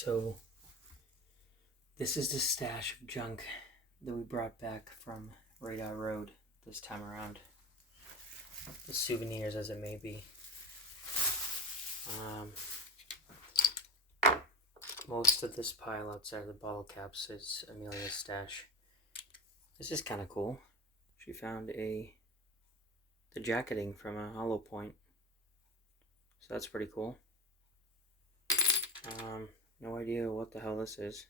So, this is the stash of junk that we brought back from Radar Road this time around. The souvenirs, as it may be. Most of this pile outside of the bottle caps is Amelia's stash. This is kind of cool. She found the jacketing from a hollow point. So that's pretty cool. No idea what the hell this is.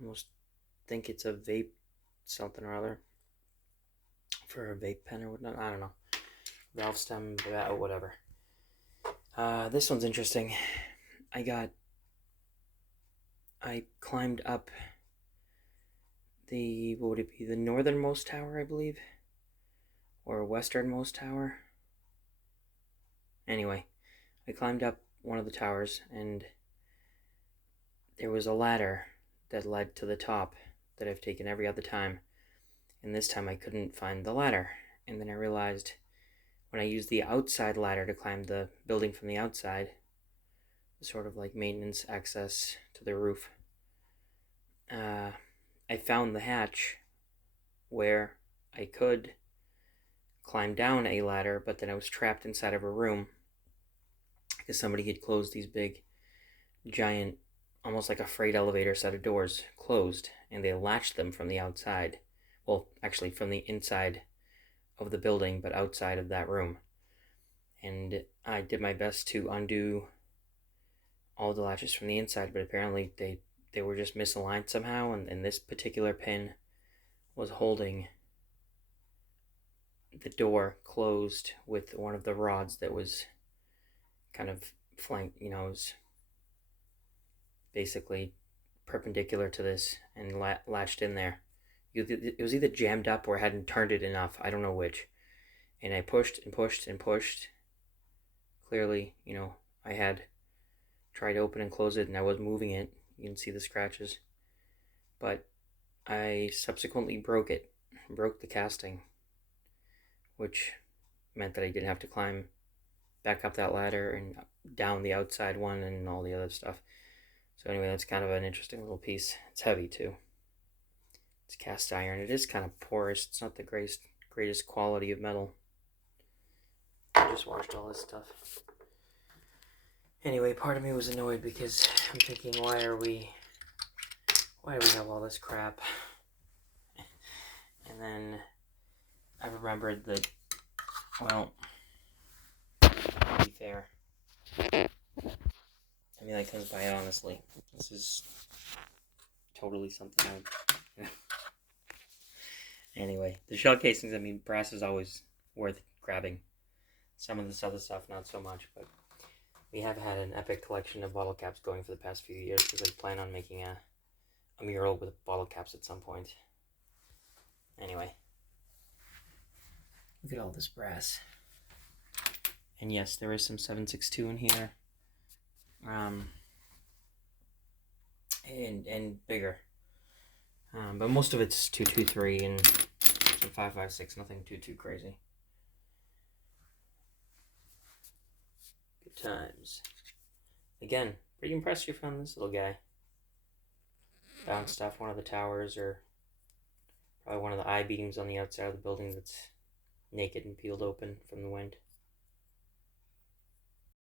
Almost think it's a vape something or other. For a vape pen or whatnot. I don't know. Valve stem, whatever. This one's interesting. I climbed up what would it be? The northernmost tower, I believe? Or westernmost tower? Anyway, I climbed up one of the towers and there was a ladder that led to the top that I've taken every other time. And this time I couldn't find the ladder. And then I realized when I used the outside ladder to climb the building from the outside, sort of like maintenance access to the roof, I found the hatch where I could climb down a ladder, but then I was trapped inside of a room because somebody had closed these big, giant, almost like a freight elevator set of doors closed, and they latched them from the outside. Well, actually from the inside of the building, but outside of that room. And I did my best to undo all the latches from the inside, but apparently they were just misaligned somehow, and this particular pin was holding the door closed with one of the rods that was kind of flanked, it was basically perpendicular to this and latched in there. It was either jammed up or hadn't turned it enough. I don't know which. And I pushed and pushed and pushed. Clearly, I had tried to open and close it and I was moving it. You can see the scratches. But I subsequently broke the casting, which meant that I didn't have to climb back up that ladder and down the outside one and all the other stuff. So anyway, that's kind of an interesting little piece. It's heavy too. It's cast iron. It is kind of porous. It's not the greatest quality of metal. I just washed all this stuff. Anyway, part of me was annoyed because I'm thinking, why do we have all this crap? And then I remembered that, well, to be fair, that comes by it honestly. This is totally something Anyway, the shell casings, brass is always worth grabbing. Some of this other stuff, not so much, but we have had an epic collection of bottle caps going for the past few years because I plan on making a mural with bottle caps at some point. Anyway, look at all this brass. And yes, there is some 762 in here. And bigger. But most of it's 223 and some 556, nothing too crazy. Good times. Again, pretty impressed you found this little guy. Bounced off one of the towers, or probably one of the I-beams on the outside of the building that's naked and peeled open from the wind.